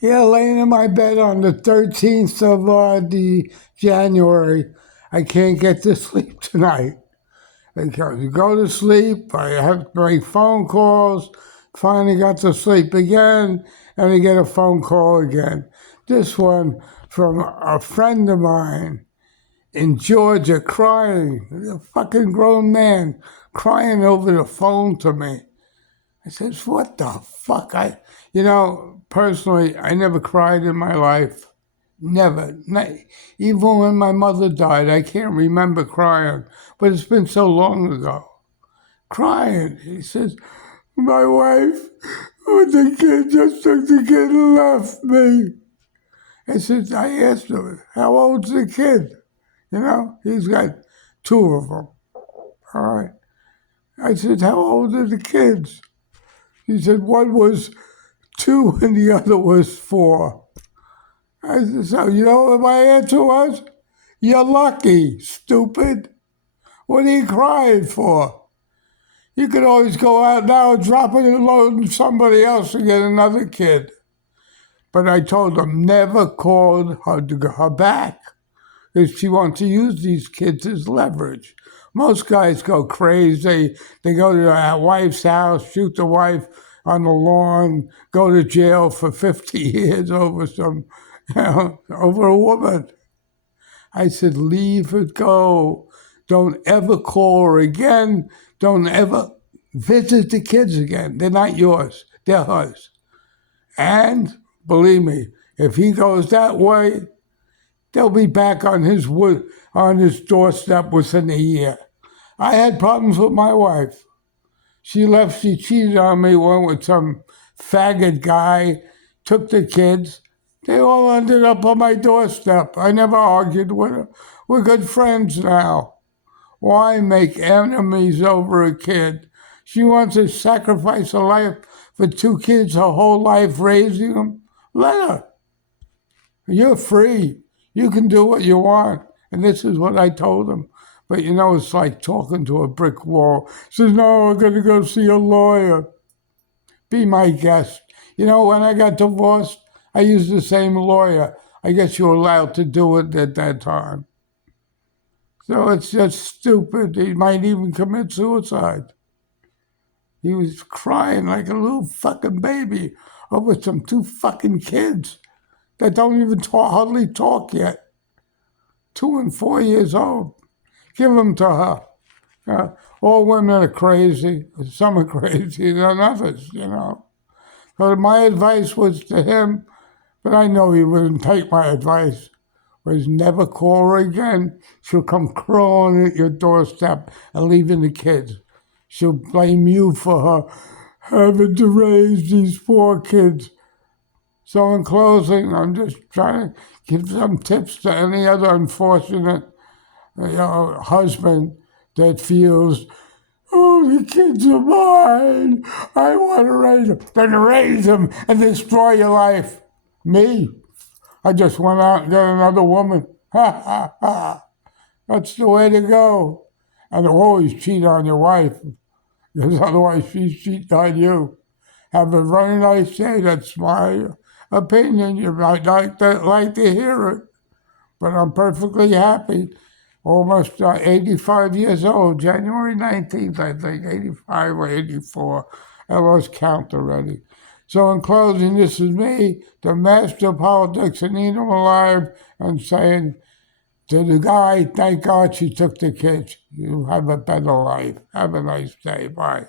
Yeah, laying in my bed on the 13th of the January. I can't get to sleep tonight. Because you go to sleep, I have to make phone calls, finally got to sleep again, and I get a phone call again. This one from a friend of mine in Georgia crying, a fucking grown man crying over the phone to me. I says, what the fuck? Personally, I never cried in my life. Never. Even when my mother died, I can't remember crying. But it's been so long ago. Crying. He says, my wife with the kid just took the kid and left me. I asked him, how old's the kid? He's got two of them. All right. I said, how old are the kids? He said, one was 2 and the other was 4. I said, so you know what my answer was? You're lucky, stupid. What are you crying for? You could always go out now and drop it and load somebody else and get another kid. But I told them, never call her back if she wants to use these kids as leverage. Most guys go crazy. They go to their wife's house, shoot the wife on the lawn, go to jail for 50 years over over a woman. I said, leave it go. Don't ever call her again. Don't ever visit the kids again. They're not yours. They're hers. And believe me, if he goes that way, they'll be back on his doorstep within a year. I had problems with my wife. She left, she cheated on me, went with some faggot guy, took the kids. They all ended up on my doorstep. I never argued with her. We're good friends now. Why make enemies over a kid? She wants to sacrifice her life for 2 kids, her whole life raising them. Let her. You're free. You can do what you want. And this is what I told him. But it's like talking to a brick wall. He says, no, I'm going to go see a lawyer. Be my guest. When I got divorced, I used the same lawyer. I guess you're allowed to do it at that time. So it's just stupid. He might even commit suicide. He was crying like a little fucking baby over some 2 fucking kids that don't even hardly talk yet. 2 and 4 years old. Give them to her. All women are crazy. Some are crazier than others, But my advice was to him, but I know he wouldn't take my advice, was never call her again. She'll come crawling at your doorstep and leaving the kids. She'll blame you for her having to raise these 4 kids. So in closing, I'm just trying to give some tips to any other unfortunate husband that feels, oh, the kids are mine. I want to raise them. Then raise them and destroy your life. Me? I just went out and got another woman. Ha, ha, ha. That's the way to go. And always cheat on your wife, because otherwise she's cheating on you. Have a very nice day. That's my opinion. You might like to hear it, but I'm perfectly happy. Almost 85 years old, January 19th, I think, 85 or 84. I lost count already. So in closing, this is me, the master of politics, and eating alive, and saying to the guy, thank God she took the kids. You have a better life. Have a nice day. Bye.